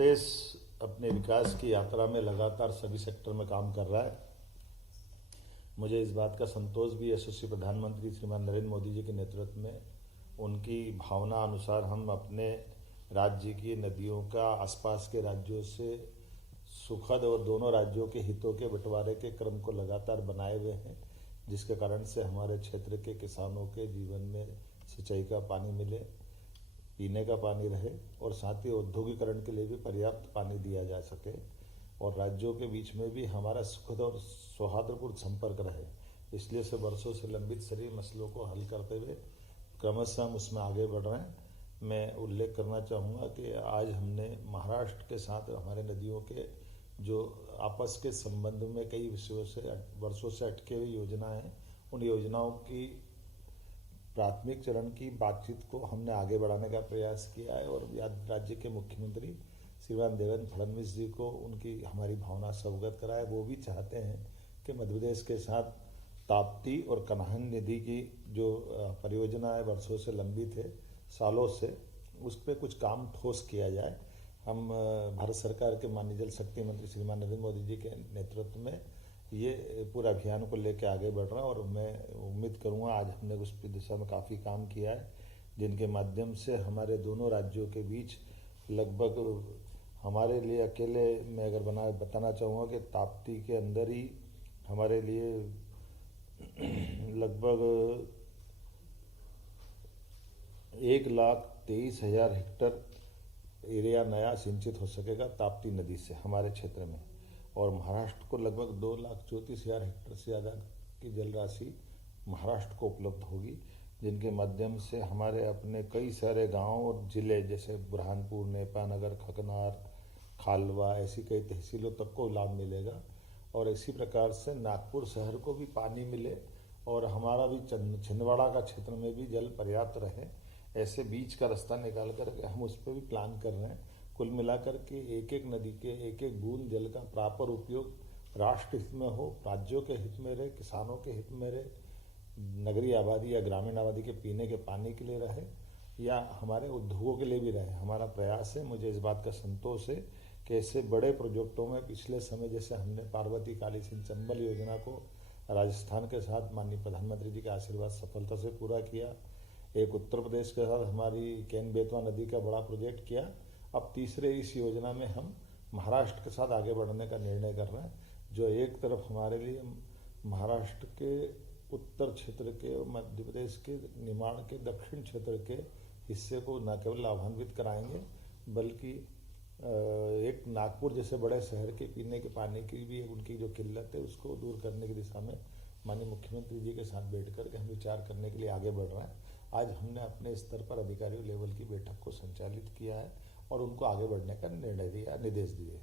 प्रदेश अपने विकास की यात्रा में लगातार सभी सेक्टर में काम कर रहा है। मुझे इस बात का संतोष भी यशस्वी प्रधानमंत्री श्रीमान नरेंद्र मोदी जी के नेतृत्व में उनकी भावना अनुसार हम अपने राज्य की नदियों का आसपास के राज्यों से सुखद और दोनों राज्यों के हितों के बंटवारे के क्रम को लगातार बनाए हुए हैं, जिसके कारण से हमारे क्षेत्र के किसानों के जीवन में सिंचाई का पानी मिले, पीने का पानी रहे और साथ ही औद्योगिकरण के लिए भी पर्याप्त पानी दिया जा सके और राज्यों के बीच में भी हमारा सुखद और सौहार्दपूर्ण संपर्क रहे। इसलिए से वर्षों से लंबित सभी मसलों को हल करते हुए क्रमशः हम उसमें आगे बढ़ रहे हैं। मैं उल्लेख करना चाहूँगा कि आज हमने महाराष्ट्र के साथ हमारे नदियों के जो आपस के संबंध में कई विषयों से वर्षों से अटके हुई योजनाएं हैं, उन योजनाओं की प्राथमिक चरण की बातचीत को हमने आगे बढ़ाने का प्रयास किया है और राज्य के मुख्यमंत्री श्रीमान देवेंद्र फडणवीस जी को उनकी हमारी भावना से अवगत कराए। वो भी चाहते हैं कि मध्य प्रदेश के साथ ताप्ती और कन्हान नदी की जो परियोजना है वर्षों से लंबित है, सालों से, उस पर कुछ काम ठोस किया जाए। हम भारत सरकार के माननीय जल शक्ति मंत्री श्रीमान नरेंद्र मोदी जी के नेतृत्व में ये पूरा अभियान को लेकर आगे बढ़ रहा है और मैं उम्मीद करूँगा आज हमने उस दिशा में काफ़ी काम किया है, जिनके माध्यम से हमारे दोनों राज्यों के बीच लगभग हमारे लिए अकेले मैं अगर बताना चाहूँगा कि ताप्ती के अंदर ही हमारे लिए लगभग 1,23,000 हेक्टर एरिया नया सिंचित हो सकेगा ताप्ती नदी से हमारे क्षेत्र में, और महाराष्ट्र को लगभग 2,34,000 हेक्टर से ज़्यादा की जल राशि महाराष्ट्र को उपलब्ध होगी, जिनके माध्यम से हमारे अपने कई सारे गांव और जिले जैसे बुरहानपुर, नेपानगर, खकनार, खालवा, ऐसी कई तहसीलों तक को लाभ मिलेगा। और इसी प्रकार से नागपुर शहर को भी पानी मिले और हमारा भी छिंदवाड़ा का क्षेत्र में भी जल पर्याप्त रहे। ऐसे बीच का रास्ता निकाल कर हम उस पर भी प्लान कर रहे हैं। कुल मिलाकर के एक एक नदी के एक एक बूंद जल का प्रॉपर उपयोग राष्ट्र हित में हो, राज्यों के हित में रहे, किसानों के हित में रहे, नगरीय आबादी या ग्रामीण आबादी के पीने के पानी के लिए रहे या हमारे उद्योगों के लिए भी रहे। हमारा प्रयास है। मुझे इस बात का संतोष है कि ऐसे बड़े प्रोजेक्टों में पिछले समय जैसे हमने पार्वती काली सिंह चंबल योजना को राजस्थान के साथ माननीय प्रधानमंत्री जी के आशीर्वाद सफलता से पूरा किया, एक उत्तर प्रदेश के साथ हमारी केन बेतवा नदी का बड़ा प्रोजेक्ट किया। अब तीसरे इस योजना में हम महाराष्ट्र के साथ आगे बढ़ने का निर्णय कर रहे हैं, जो एक तरफ हमारे लिए महाराष्ट्र के उत्तर क्षेत्र के और मध्य प्रदेश के निमाड़ के दक्षिण क्षेत्र के हिस्से को न केवल लाभान्वित कराएंगे बल्कि एक नागपुर जैसे बड़े शहर के पीने के पानी की भी उनकी जो किल्लत है उसको दूर करने की दिशा में माननीय मुख्यमंत्री जी के साथ बैठ कर के हम विचार करने के लिए आगे बढ़ रहे हैं। आज हमने अपने स्तर पर अधिकारियों लेवल की बैठक को संचालित किया है और उनको आगे बढ़ने का निर्णय दिया, निर्देश दिए।